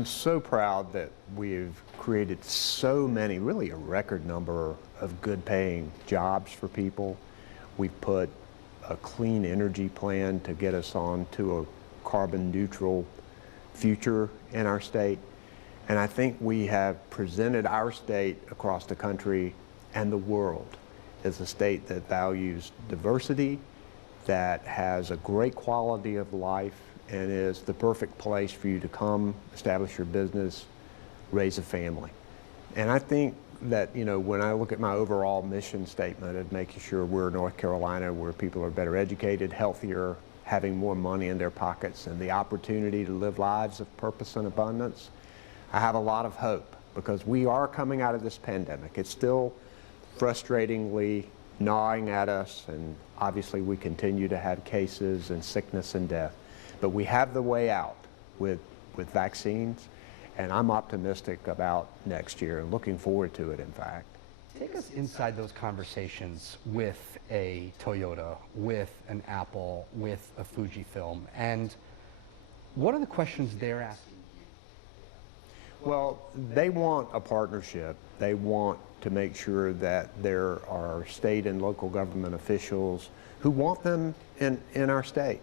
I'm so proud that we've created so many, really a record number of good paying jobs for people. We've put a clean energy plan to get us on to a carbon neutral future in our state. And I think we have presented our state across the country and the world as a state that values diversity, that has a great quality of life, and is the perfect place for you to come, establish your business, raise a family. And I think that, you know, when I look at my overall mission statement of making sure we're North Carolina where people are better educated, healthier, having more money in their pockets, and the opportunity to live lives of purpose and abundance, I have a lot of hope because we are coming out of this pandemic. It's still frustratingly gnawing at us, and obviously we continue to have cases and sickness and death. But we have the way out with vaccines, and I'm optimistic about next year and looking forward to it, in fact. Take us inside those conversations with a Toyota, with an Apple, with a Fujifilm, and what are the questions they're asking? Well, they want a partnership. They want to make sure that there are state and local government officials who want them in our state.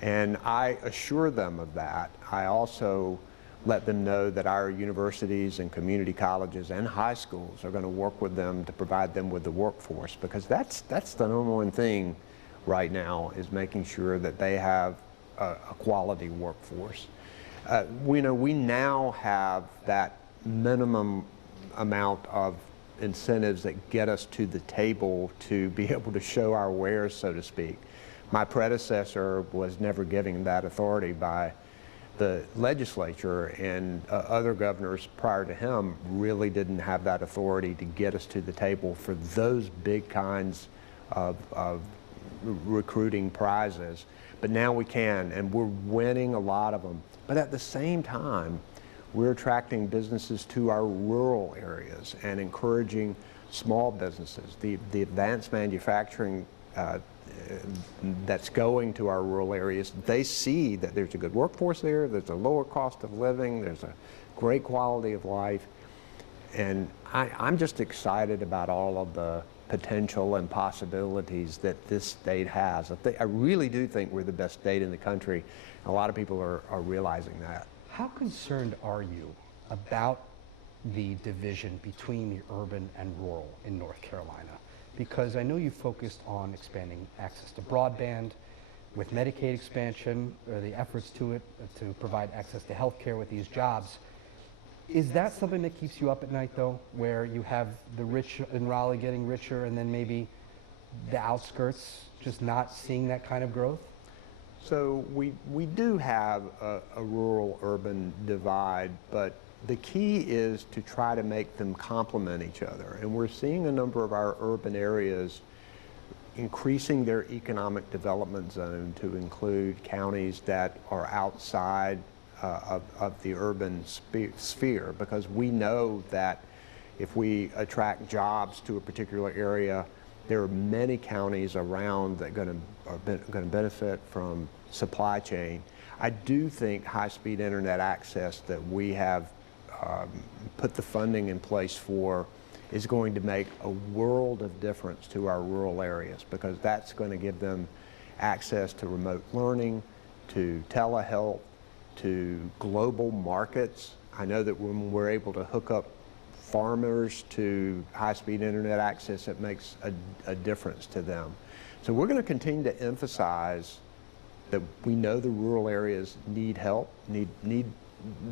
And I assure them of that. I also let them know that our universities and community colleges and high schools are going to work with them to provide them with the workforce, because that's the number one thing right now, is making sure that they have a quality workforce. We now have that minimum amount of incentives that get us to the table to be able to show our wares, so to speak. My predecessor was never given that authority by the legislature, and other governors prior to him really didn't have that authority to get us to the table for those big kinds of recruiting prizes. But now we can, and we're winning a lot of them. But at the same time, we're attracting businesses to our rural areas and encouraging small businesses. The advanced manufacturing that's going to our rural areas, they see that there's a good workforce there, there's a lower cost of living, there's a great quality of life. And I'm just excited about all of the potential and possibilities that this state has. I really do think we're the best state in the country. A lot of people are realizing that. How concerned are you about the division between the urban and rural in North Carolina? Because I know you focused on expanding access to broadband with Medicaid expansion, or the efforts to it to provide access to health care with these jobs. Is that something that keeps you up at night, though, where you have the rich in Raleigh getting richer and then maybe the outskirts just not seeing that kind of growth? So we do have a rural-urban divide, but the key is to try to make them complement each other. And we're seeing a number of our urban areas increasing their economic development zone to include counties that are outside of the urban sphere, because we know that if we attract jobs to a particular area, there are many counties around that are going to benefit from supply chain. I do think high-speed internet access that we have put the funding in place for is going to make a world of difference to our rural areas, because that's going to give them access to remote learning, to telehealth, to global markets. I know that when we're able to hook up farmers to high-speed internet access, it makes a difference to them. So we're going to continue to emphasize that we know the rural areas need help,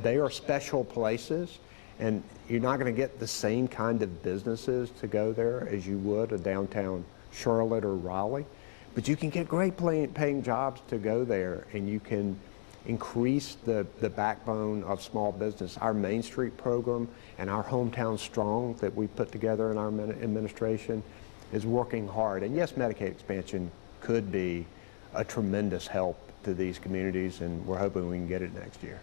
they are special places, and you're not going to get the same kind of businesses to go there as you would a downtown Charlotte or Raleigh, but you can get great paying jobs to go there, and you can increase the backbone of small business. Our Main Street program and our Hometown Strong that we put together in our administration is working hard. And yes, Medicaid expansion could be a tremendous help to these communities, and we're hoping we can get it next year.